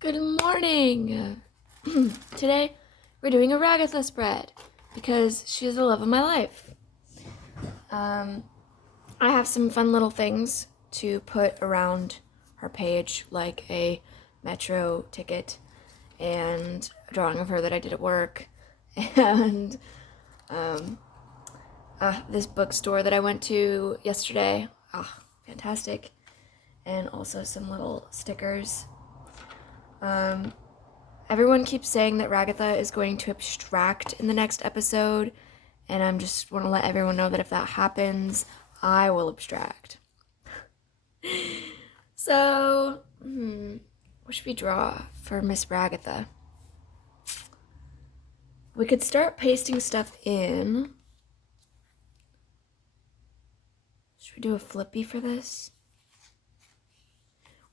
Good morning! Today we're doing a Ragatha spread because she is the love of my life. I have some fun little things to put around her page, like a metro ticket and a drawing of her that I did at work, and this bookstore that I went to yesterday. Fantastic. And also some little stickers. Everyone keeps saying that Ragatha is going to abstract in the next episode, and I just want to let everyone know that if that happens, I will abstract. So, what should we draw for Miss Ragatha? We could start pasting stuff in. Should we do a flippy for this?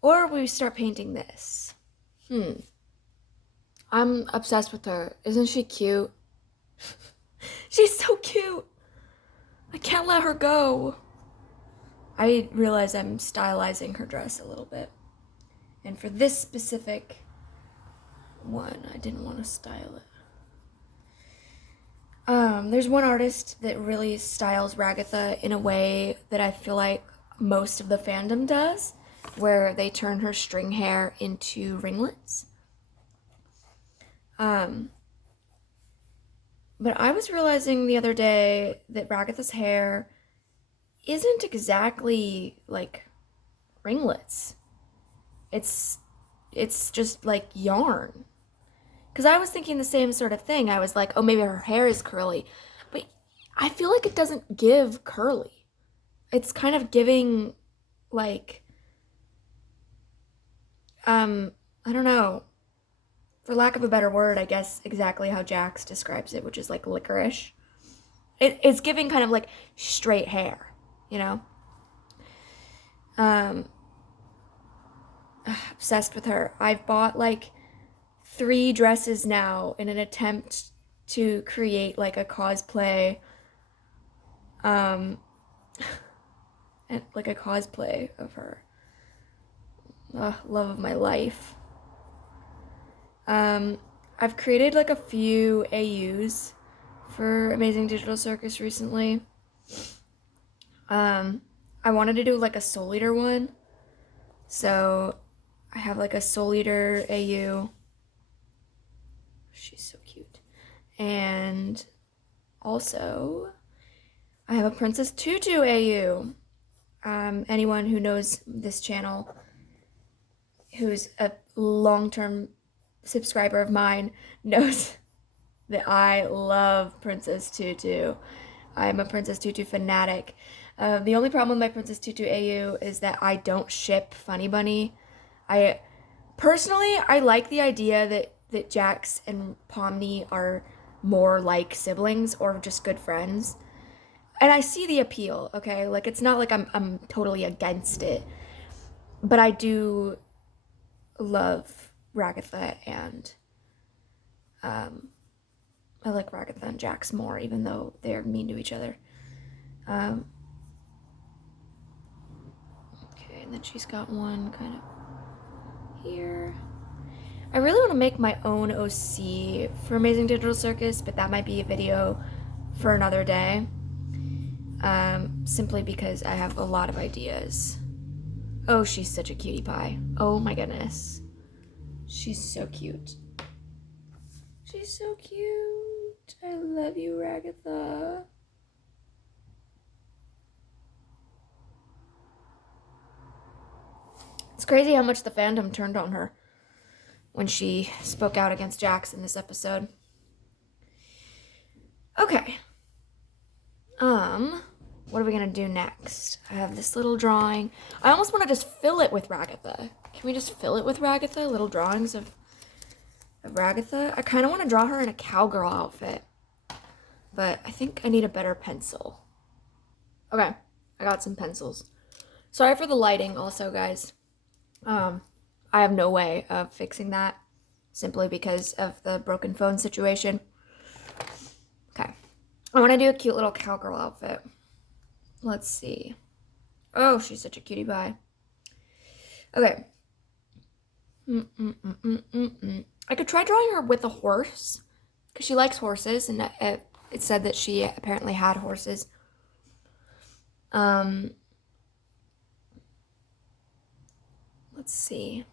Or we start painting this? I'm obsessed with her. Isn't she cute? She's so cute. I can't let her go. I realize I'm stylizing her dress a little bit. And for this specific one, I didn't want to style it. There's one artist that really styles Ragatha in a way that I feel like most of the fandom does, where they turn her string hair into ringlets. But I was realizing the other day that Ragatha's hair isn't exactly like ringlets. It's just like yarn. Because I was thinking the same sort of thing. I was like, oh, maybe her hair is curly. But I feel like it doesn't give curly. It's kind of giving like, I don't know. For lack of a better word, I guess exactly how Jax describes it, which is like licorice. It's giving kind of like straight hair, you know? Obsessed with her. I've bought like 3 dresses now in an attempt to create like a cosplay, like a cosplay of her. Love of my life. I've created like a few AUs for Amazing Digital Circus recently. I wanted to do like a Soul Eater one. So I have like a Soul Eater AU. She's so cute. And also I have a Princess Tutu AU. Anyone who knows this channel, who's a long-term subscriber of mine, knows that I love Princess Tutu. I'm a Princess Tutu fanatic. The only problem with my Princess Tutu AU is that I don't ship Funny Bunny. I like the idea that Jax and Pomni are more like siblings or just good friends. And I see the appeal, okay? Like, it's not like I'm totally against it. But I do love Ragatha, and I like Ragatha and Jax more, even though they're mean to each other. Okay, and then she's got one kind of here. I really want to make my own OC for Amazing Digital Circus, but that might be a video for another day. Simply because I have a lot of ideas. Oh, she's such a cutie pie. Oh my goodness. She's so cute. She's so cute. I love you, Ragatha. It's crazy how much the fandom turned on her when she spoke out against Jax in this episode. Okay. What are we gonna do next? I have this little drawing. I almost want to just fill it with Ragatha. Can we just fill it with Ragatha? Little drawings of Ragatha? I kind of want to draw her in a cowgirl outfit, but I think I need a better pencil. Okay, I got some pencils. Sorry for the lighting also, guys. I have no way of fixing that simply because of the broken phone situation. Okay. I want to do a cute little cowgirl outfit. Let's see. Oh, she's such a cutie pie. Okay. I could try drawing her with a horse, because she likes horses, and it said that she apparently had horses. Let's see.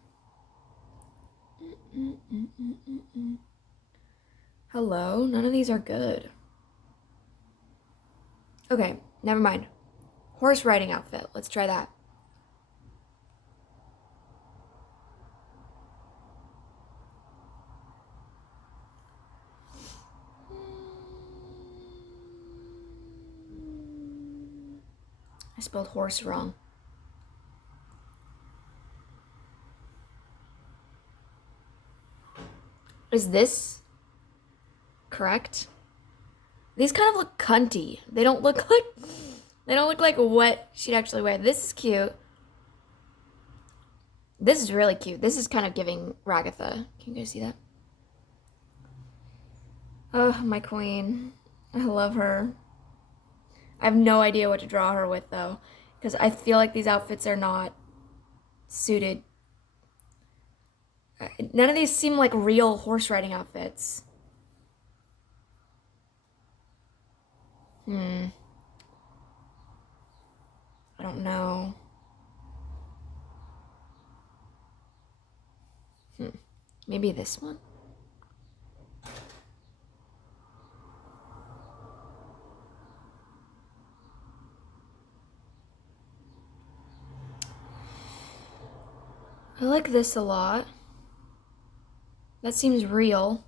Hello? None of these are good. Okay, never mind. Horse riding outfit. Let's try that. I spelled horse wrong. Is this correct? These kind of look cunty. They don't look like what she'd actually wear. This is cute. This is really cute. This is kind of giving Ragatha. Can you guys see that? Oh, my queen. I love her. I have no idea what to draw her with, though, because I feel like these outfits are not suited. None of these seem like real horse riding outfits. I don't know. Maybe this one? I like this a lot. That seems real.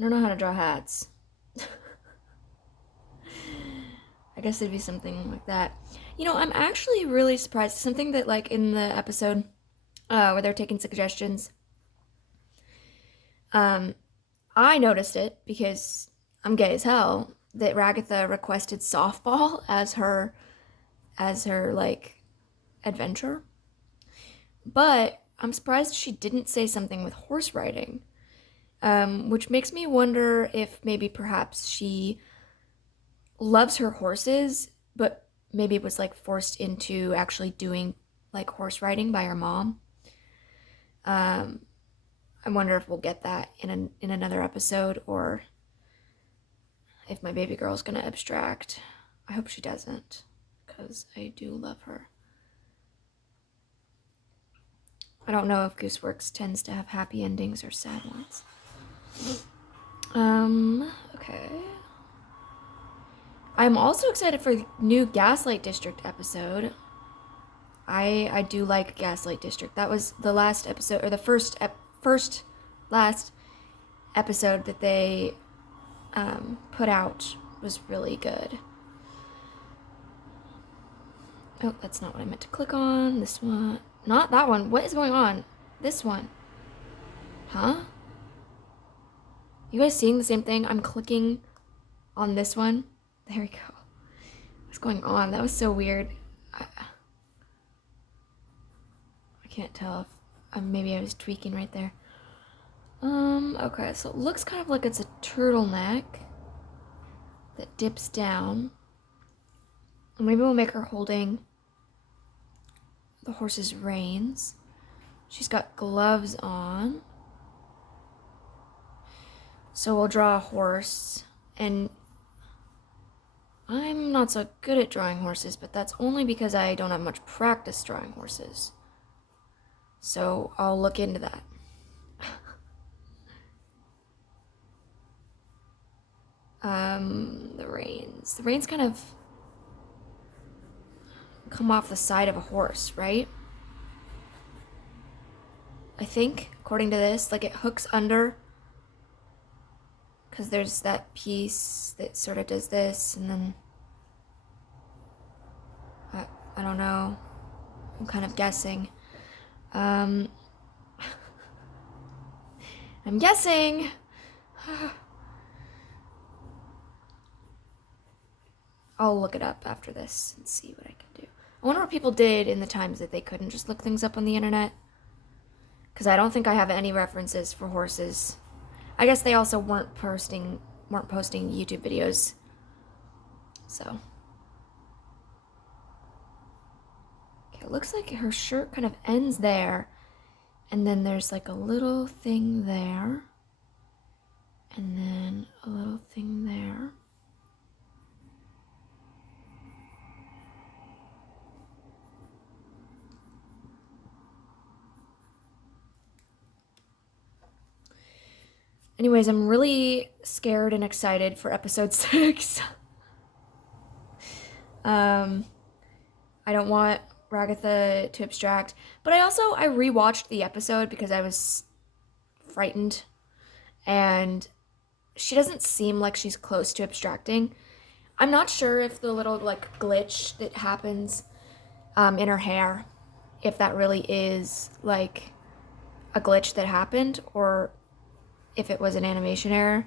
I don't know how to draw hats. I guess it'd be something like that. You know, I'm actually really surprised. Something that, like, in the episode where they're taking suggestions, I noticed it because I'm gay as hell, that Ragatha requested softball as her like adventure. But I'm surprised she didn't say something with horse riding, which makes me wonder if maybe perhaps she loves her horses, but maybe was like forced into actually doing like horse riding by her mom. I wonder if we'll get that in another episode, or if my baby girl's gonna abstract. I hope she doesn't, because I do love her. I don't know if Gooseworks tends to have happy endings or sad ones. Okay. I'm also excited for the new Gaslight District episode. I do like Gaslight District. That was the last episode, or the last episode that they put out was really good. Oh, that's not what I meant to click on. This one. Not that one. What is going on? This one. Huh? You guys seeing the same thing? I'm clicking on this one. There we go. What's going on? That was so weird. I can't tell if maybe I was tweaking right there. Okay, so it looks kind of like it's a turtleneck that dips down. Maybe we'll make her holding the horse's reins. She's got gloves on. So we'll draw a horse, and I'm not so good at drawing horses, but that's only because I don't have much practice drawing horses. So I'll look into that. The reins. The reins kind of come off the side of a horse, right? I think, according to this, like it hooks under, because there's that piece that sort of does this, and then I don't know. I'm kind of guessing. I'm guessing. I'll look it up after this and see what I can do. I wonder what people did in the times that they couldn't just look things up on the internet. Because I don't think I have any references for horses. I guess they also weren't posting YouTube videos. So. Okay, it looks like her shirt kind of ends there. And then there's like a little thing there. And then a little thing there. Anyways, I'm really scared and excited for episode 6. I don't want Ragatha to abstract, but I rewatched the episode because I was frightened, and she doesn't seem like she's close to abstracting. I'm not sure if the little like glitch that happens in her hair, if that really is like a glitch that happened or if it was an animation error.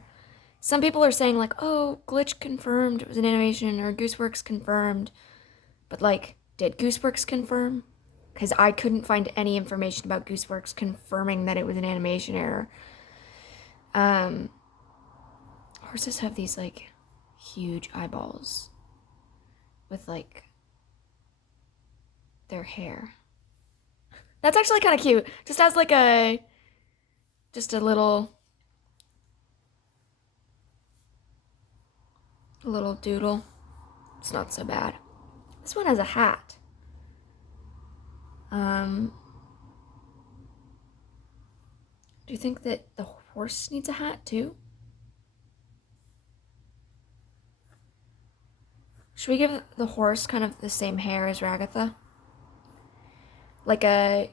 Some people are saying like, oh, glitch confirmed, it was an animation, or Gooseworks confirmed. But like, did Gooseworks confirm? Because I couldn't find any information about Gooseworks confirming that it was an animation error. Horses have these like huge eyeballs with like their hair. That's actually kind of cute. Just as like a little doodle. It's not so bad. This one has a hat. Do you think that the horse needs a hat too? Should we give the horse kind of the same hair as Ragatha? Like a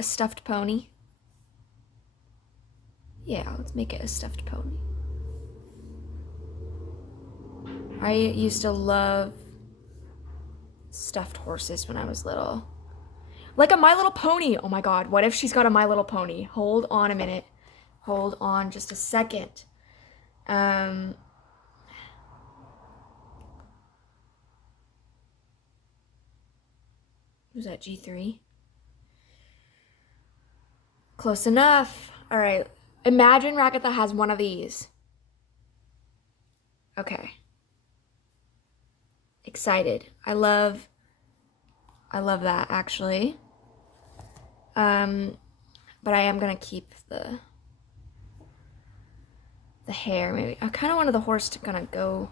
stuffed pony? Yeah, let's make it a stuffed pony. I used to love stuffed horses when I was little. Like a My Little Pony. Oh my god, what if she's got a My Little Pony? Hold on a minute. Hold on just a second. Was that G3? Close enough. All right. Imagine Ragatha has one of these. Okay. Excited. I love that actually. But I am gonna keep the hair. Maybe I kind of wanted the horse to kind of go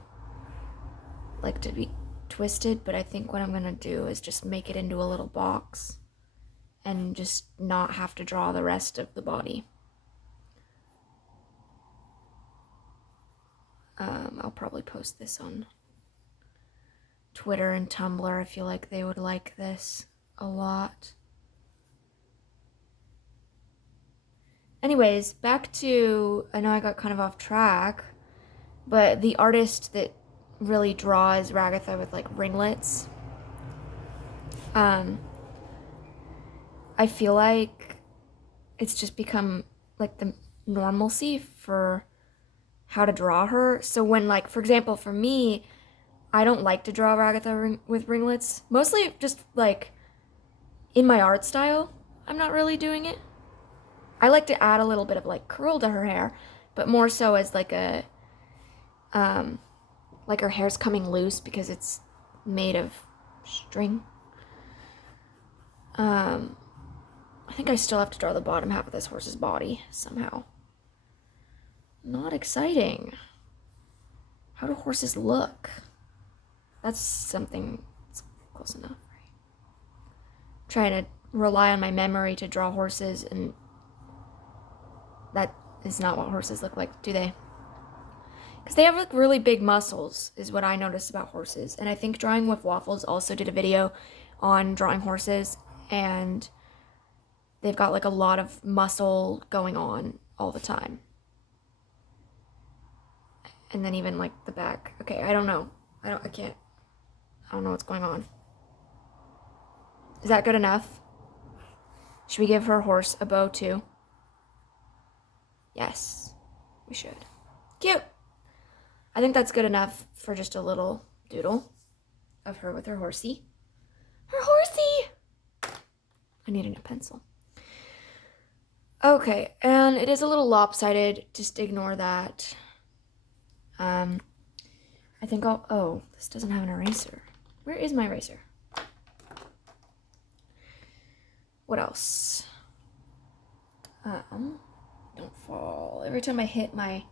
like to be twisted, but I think what I'm gonna do is just make it into a little box and just not have to draw the rest of the body. I'll probably post this on Twitter and Tumblr. I feel like they would like this a lot. Anyways, back to, I know I got kind of off track, but the artist that really draws Ragatha with like ringlets, I feel like it's just become like the normalcy for how to draw her. So when like, for example, for me, I don't like to draw Ragatha with ringlets. Mostly just like in my art style, I'm not really doing it. I like to add a little bit of like curl to her hair, but more so as like a, like her hair's coming loose because it's made of string. I think I still have to draw the bottom half of this horse's body somehow. Not exciting. How do horses look? That's something that's close enough, right? Trying to rely on my memory to draw horses, and that is not what horses look like, do they? Because they have like really big muscles, is what I noticed about horses. And I think Drawing with Waffles also did a video on drawing horses, and they've got like a lot of muscle going on all the time. And then even like the back. Okay, I don't know. I don't know what's going on. Is that good enough? Should we give her horse a bow too? Yes, we should. Cute. I think that's good enough for just a little doodle of her with her horsey. Her horsey! I need a new pencil. Okay, and it is a little lopsided. Just ignore that. I think oh, this doesn't have an eraser. Where is my eraser? What else? Don't fall. Every time I hit my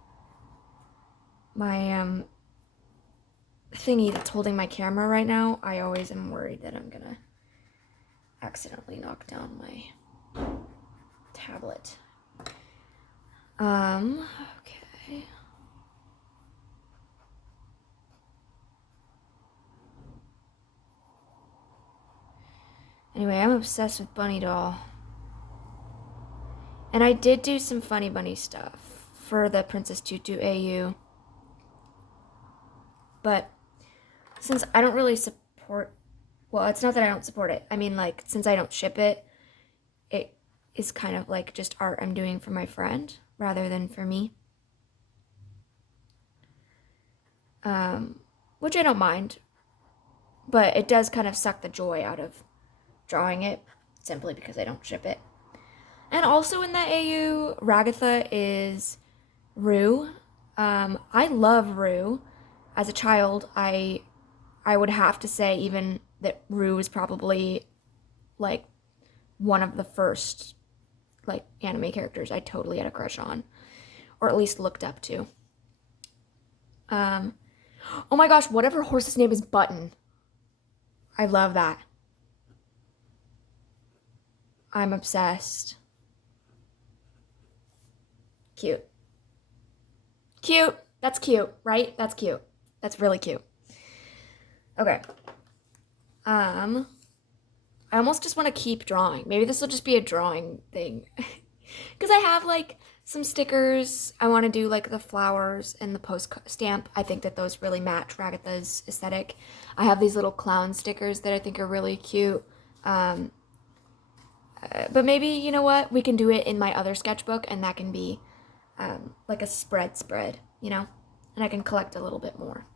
thingy that's holding my camera right now, I always am worried that I'm gonna accidentally knock down my tablet. Okay. Anyway, I'm obsessed with Bunny Doll. And I did do some Funny Bunny stuff for the Princess Tutu AU. But since I don't really support, well, it's not that I don't support it. I mean, like, since I don't ship it, it is kind of like just art I'm doing for my friend rather than for me. Which I don't mind. But it does kind of suck the joy out of drawing it simply because I don't ship it. And also in that AU, Ragatha is Rue. I love Rue. As a child, I would have to say even that Rue is probably like one of the first like anime characters I totally had a crush on, or at least looked up to. Oh my gosh, what if her horse's name is Button? I love that. I'm obsessed. Cute. Cute. That's cute, right? That's cute. That's really cute. Okay. I almost just want to keep drawing. Maybe this will just be a drawing thing. Because I have like some stickers. I want to do like the flowers and the post stamp. I think that those really match Ragatha's aesthetic. I have these little clown stickers that I think are really cute. But maybe, you know what? We can do it in my other sketchbook and that can be like a spread, you know? And I can collect a little bit more.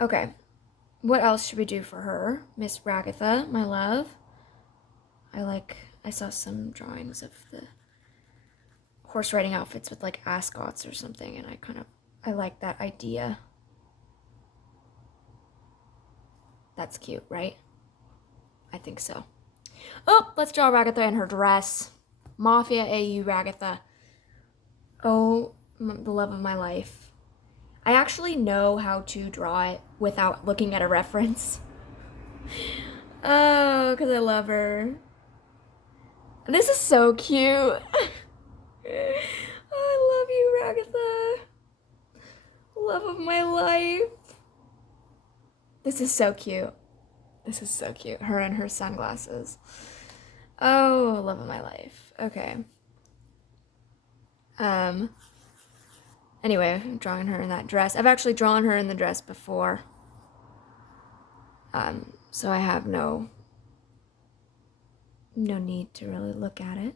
Okay. What else should we do for her? Miss Ragatha, my love. I saw some drawings of the horse riding outfits with like ascots or something, and I like that idea. That's cute, right? I think so. Oh, let's draw Ragatha in her dress. Mafia AU Ragatha. Oh, the love of my life. I actually know how to draw it without looking at a reference. Oh, because I love her. This is so cute. I love you, Ragatha. Love of my life. This is so cute. This is so cute. Her and her sunglasses. Oh, love of my life. Okay. Anyway, I'm drawing her in that dress. I've actually drawn her in the dress before. So I have no need to really look at it.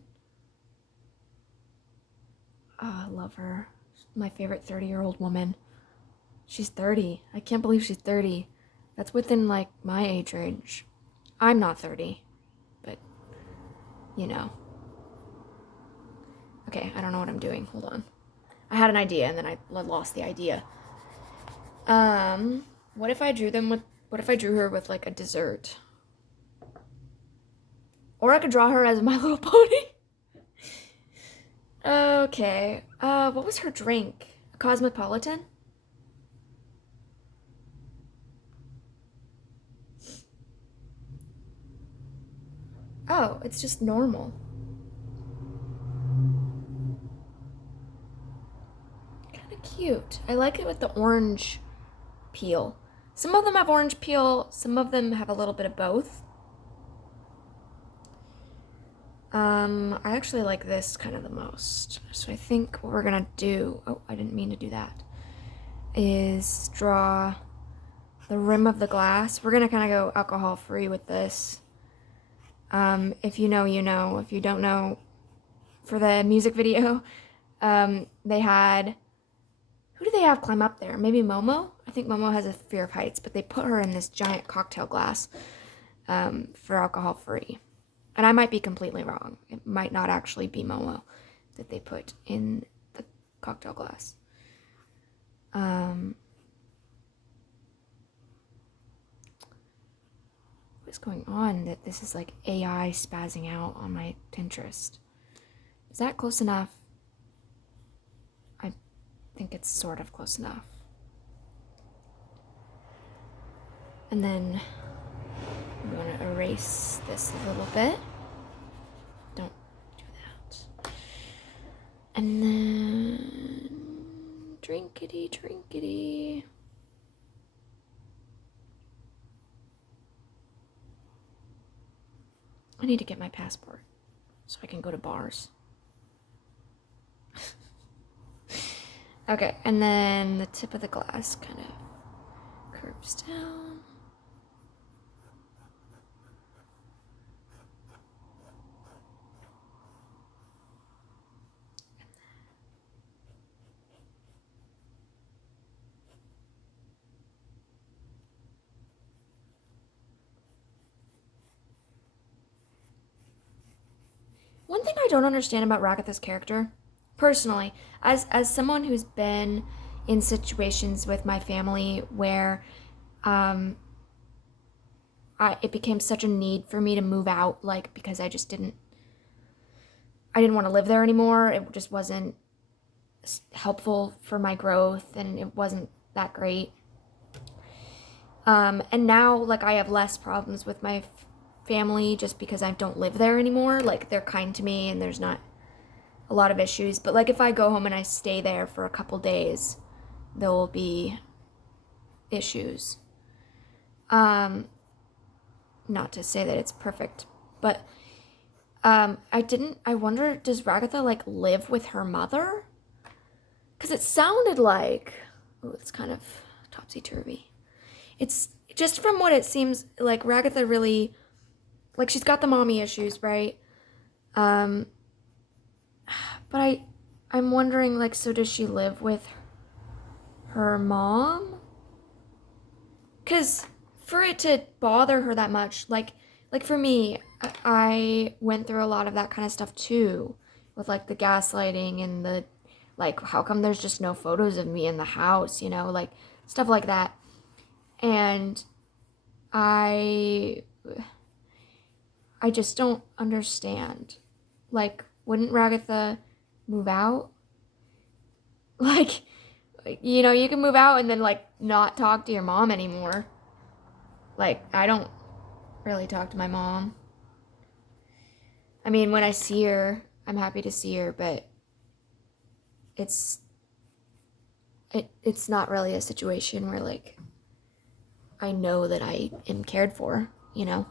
Oh, I love her. My favorite 30-year-old woman. She's 30. I can't believe she's 30. That's within, like, my age range. I'm not 30, but, you know. Okay, I don't know what I'm doing. Hold on. I had an idea, and then I lost the idea. What if I drew her with, like, a dessert? Or I could draw her as My Little Pony. Okay. What was her drink? A Cosmopolitan? Oh, it's just normal. Kind of cute. I like it with the orange peel. Some of them have orange peel, some of them have a little bit of both. I actually like this kind of the most. So I think what we're gonna do, oh, I didn't mean to do that, is draw the rim of the glass. We're gonna kind of go alcohol-free with this. If you know, you know. If you don't know, for the music video, they had, who do they have climb up there? Maybe Momo? I think Momo has a fear of heights, but they put her in this giant cocktail glass for alcohol free. And I might be completely wrong. It might not actually be Momo that they put in the cocktail glass. What's going on that this is like AI spazzing out on my Pinterest? Is that close enough? I think it's sort of close enough. And then I'm going to erase this a little bit. Don't do that. And then drinkity. I need to get my passport so I can go to bars. Okay, and then the tip of the glass kind of curves down. One thing I don't understand about Ragatha's character, personally, as someone who's been in situations with my family where it became such a need for me to move out, like, because I didn't want to live there anymore. It just wasn't helpful for my growth, and it wasn't that great. And now, like, I have less problems with my family just because I don't live there anymore. Like, they're kind to me and there's not a lot of issues. But, like, if I go home and I stay there for a couple days, there will be issues. Not to say that it's perfect, but I wonder, does Ragatha, like, live with her mother? Because it sounded like, oh, it's kind of topsy-turvy. It's just from what it seems like Ragatha really, like, she's got the mommy issues, right? But I'm wondering, like, so does she live with her mom? Because for it to bother her that much, like for me, I went through a lot of that kind of stuff too, with, like, the gaslighting and the, like, how come there's just no photos of me in the house, you know, like, stuff like that. And I just don't understand. Like, wouldn't Ragatha move out? Like, you know, you can move out and then, like, not talk to your mom anymore. Like, I don't really talk to my mom. I mean, when I see her, I'm happy to see her, but it's not really a situation where, like, I know that I am cared for, you know?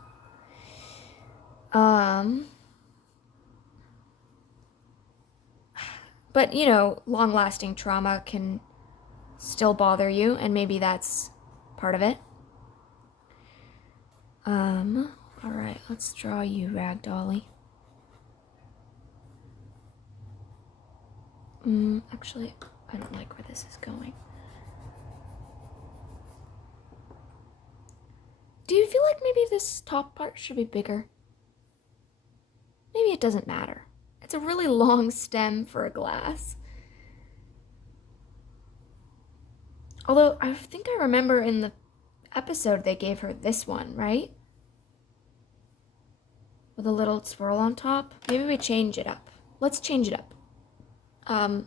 But, you know, long-lasting trauma can still bother you, and maybe that's part of it. Alright, let's draw you, Ragdolly. Actually, I don't like where this is going. Do you feel like maybe this top part should be bigger? Maybe it doesn't matter. It's a really long stem for a glass. Although, I think I remember in the episode they gave her this one, right? With a little swirl on top. Maybe we change it up. Let's change it up. I'm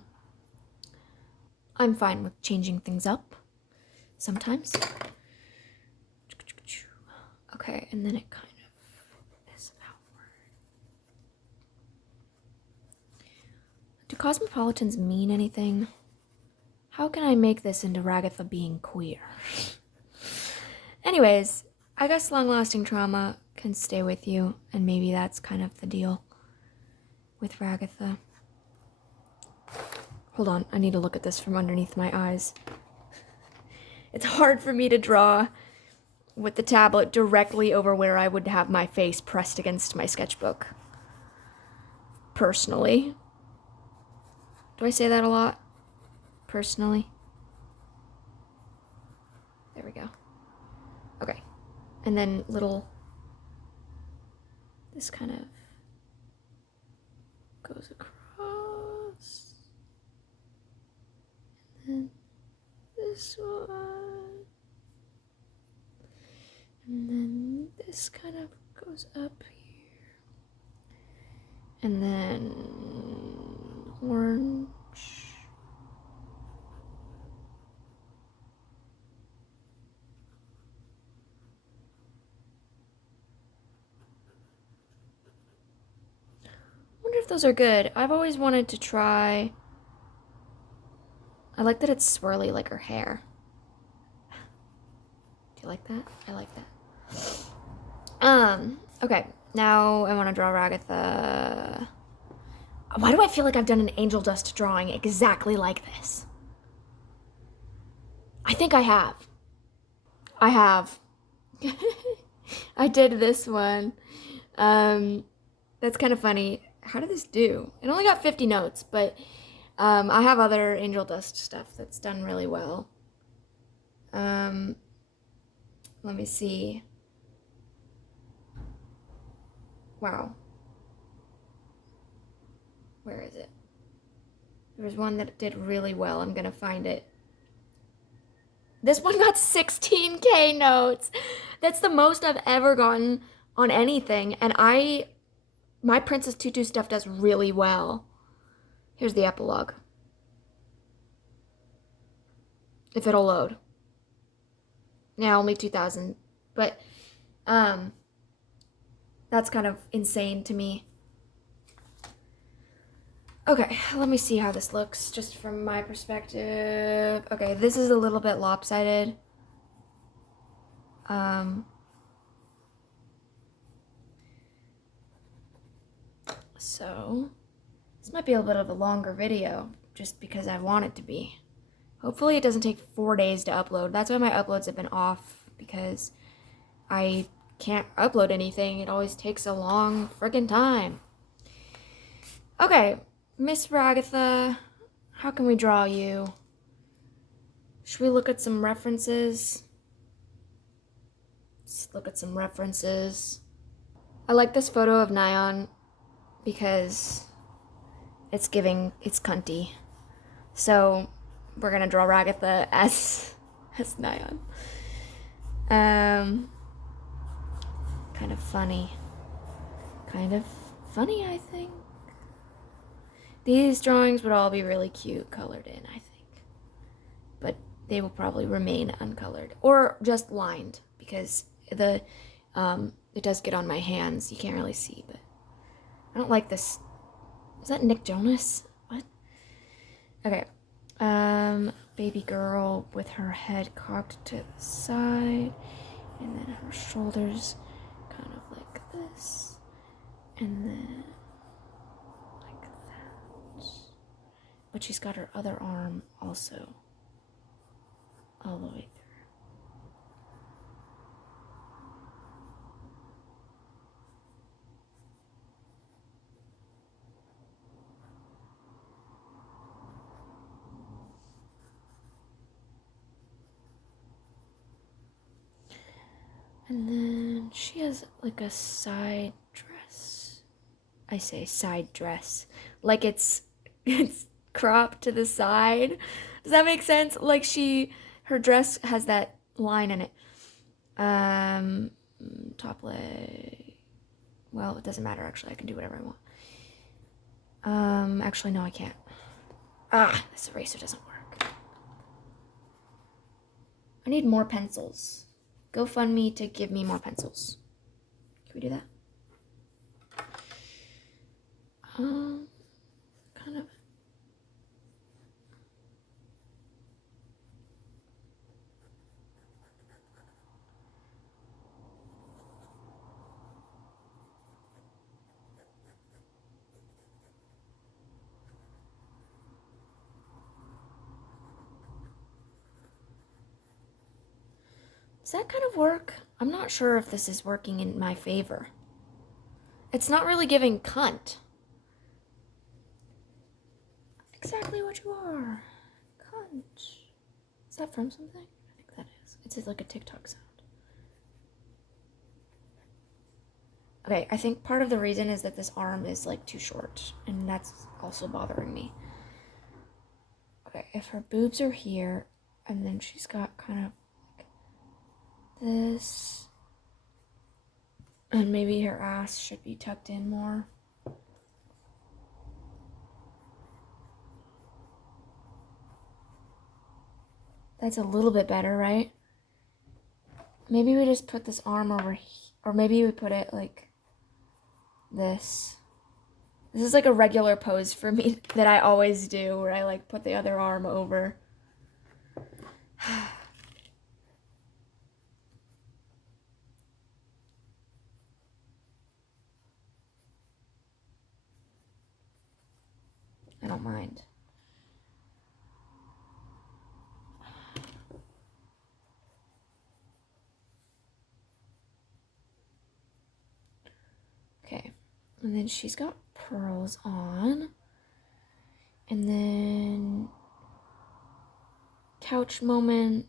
fine with changing things up sometimes. Okay, and then it kind of is outward. Do cosmopolitans mean anything? How can I make this into Ragatha being queer? Anyways, I guess long-lasting trauma can stay with you, and maybe that's kind of the deal with Ragatha. Hold on, I need to look at this from underneath my eyes. It's hard for me to draw with the tablet directly over where I would have my face pressed against my sketchbook. Personally. Do I say that a lot? Personally? There we go. Okay. And then this kind of goes across. And then this one. And then this kind of goes up here. And then orange. I wonder if those are good. I've always wanted to try. I like that it's swirly like her hair. Do you like that? I like that. Okay. Now I want to draw Ragatha. Why do I feel like I've done an angel dust drawing exactly like this? I think I have. I have. I did this one. That's kind of funny. How did this do? It only got 50 notes, but I have other angel dust stuff that's done really well. Let me see. Wow. Where is it? There was one that did really well. I'm gonna find it. This one got 16K notes. That's the most I've ever gotten on anything. And my Princess Tutu stuff does really well. Here's the epilogue. If it'll load. Yeah, only 2,000. But, that's kind of insane to me. Okay, let me see how this looks, just from my perspective. Okay, this is a little bit lopsided. So, this might be a bit of a longer video, just because I want it to be. Hopefully it doesn't take 4 days to upload. That's why my uploads have been off, because I can't upload anything. It always takes a long friggin' time. Okay, Miss Ragatha, how can we draw you? Should we look at some references? Let's look at some references. I like this photo of Nyan because it's cunty. So we're gonna draw Ragatha as Nyan. Kind of funny, I think. These drawings would all be really cute colored in, I think. But they will probably remain uncolored. Or just lined, because it does get on my hands. You can't really see, but I don't like this. Is that Nick Jonas? What? Okay. Baby girl with her head cocked to the side, and then her shoulders kind of like this, and then like that. But she's got her other arm also all the way through. And then she has like a side dress. I say side dress. Like it's cropped to the side. Does that make sense? Like her dress has that line in it. Top leg. Well, it doesn't matter actually. I can do whatever I want. Actually no, I can't. This eraser doesn't work. I need more pencils. GoFundMe to give me more pencils. Can we do that? Kind of. Does that kind of work? I'm not sure if this is working in my favor. It's not really giving cunt. exactly what you are. Cunt. Is that from something? I think that is. It's like a TikTok sound. Okay, I think part of the reason is that this arm is like too short, and that's also bothering me. Okay, if her boobs are here, and then she's got kind of like this, and maybe her ass should be tucked in more. That's a little bit better, right? Maybe we just put this arm over here, or maybe we put it like this. This is like a regular pose for me that I always do, where I like put the other arm over. I don't mind. Okay, and then she's got pearls on. And then couch moment.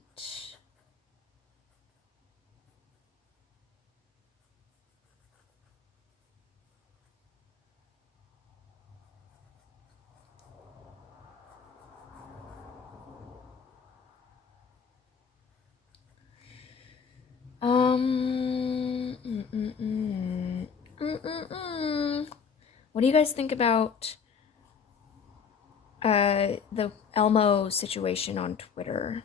What do you guys think about the Elmo situation on Twitter?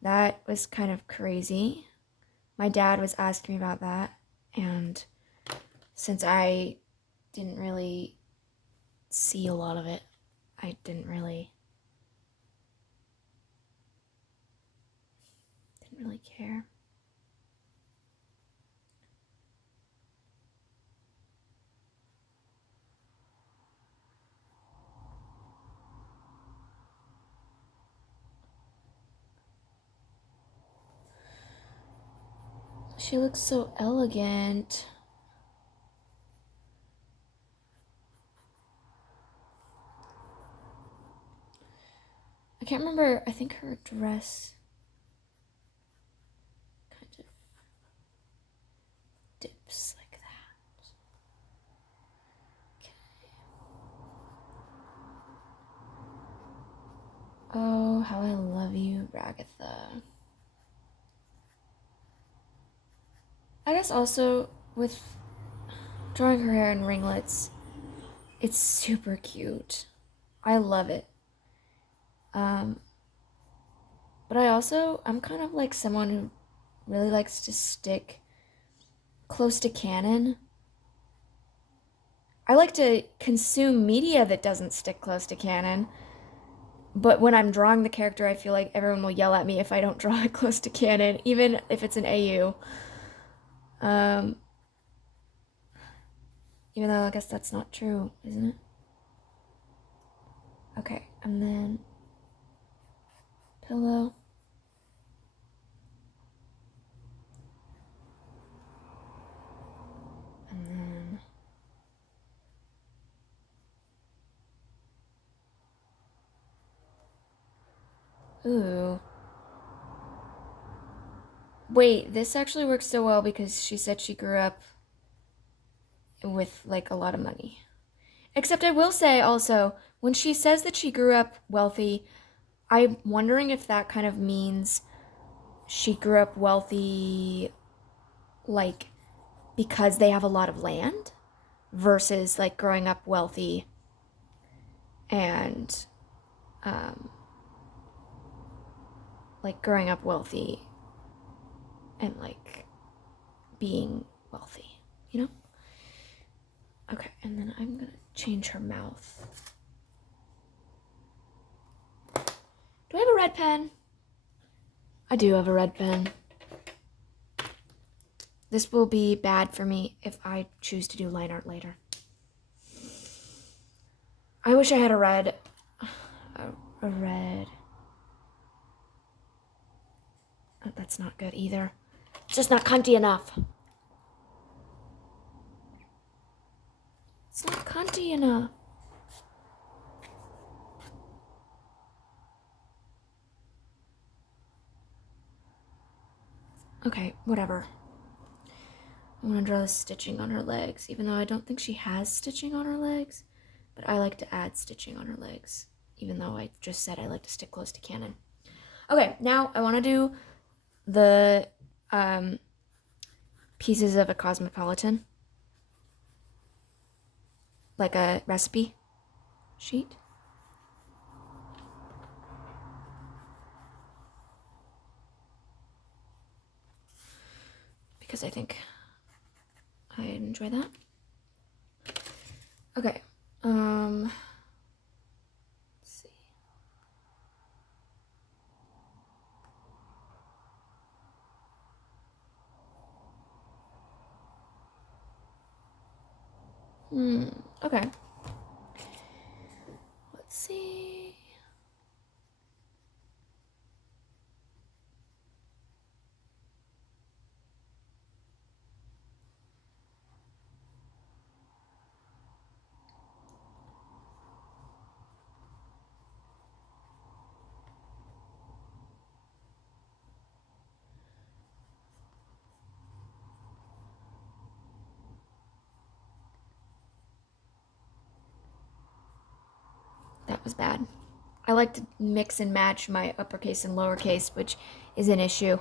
That was kind of crazy. My dad was asking me about that, and since I didn't really see a lot of it, I didn't really care. She looks so elegant. I can't remember, I think her dress kind of dips like that. Okay. Oh, how I love you, Ragatha. I guess also with drawing her hair in ringlets, it's super cute. I love it. But I'm kind of like someone who really likes to stick close to canon. I like to consume media that doesn't stick close to canon. But when I'm drawing the character, I feel like everyone will yell at me if I don't draw it close to canon, even if it's an AU. Even though I guess that's not true, isn't it? Okay, and then pillow. And then ooh. Wait, this actually works so well because she said she grew up with like a lot of money. Except I will say also, when she says that she grew up wealthy, I'm wondering if that kind of means she grew up wealthy like because they have a lot of land versus like growing up wealthy and like growing up wealthy and like being wealthy, you know? Okay, and then I'm gonna change her mouth. Do I have a red pen? I do have a red pen. This will be bad for me if I choose to do line art later. I wish I had a red. A red. Oh, that's not good either. It's just not cunty enough. It's not cunty enough. Okay, whatever. I want to draw the stitching on her legs, even though I don't think she has stitching on her legs. But I like to add stitching on her legs, even though I just said I like to stick close to canon. Okay, now I want to do the pieces of a cosmopolitan, like a recipe sheet. Because I think I enjoy that. Okay, let's see. Okay. Let's see. That was bad. I like to mix and match my uppercase and lowercase, which is an issue.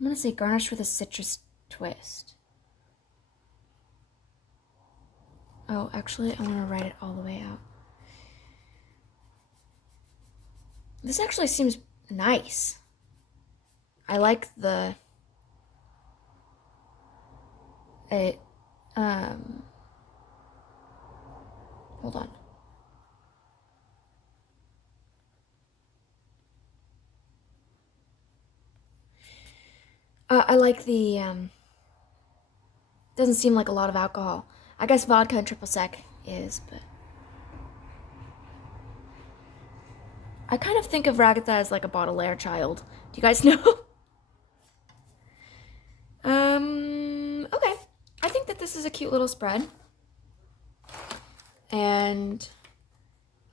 I'm gonna say garnish with a citrus twist. Oh, actually, I want to write it all the way out. This actually seems nice. I like the... hold on. I like the, doesn't seem like a lot of alcohol. I guess vodka and triple sec is, but... I kind of think of Ragatha as like a Baudelaire child. Do you guys know? Okay. I think that this is a cute little spread. And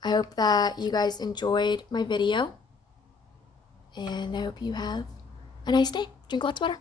I hope that you guys enjoyed my video. And I hope you have a nice day. Drink lots of water.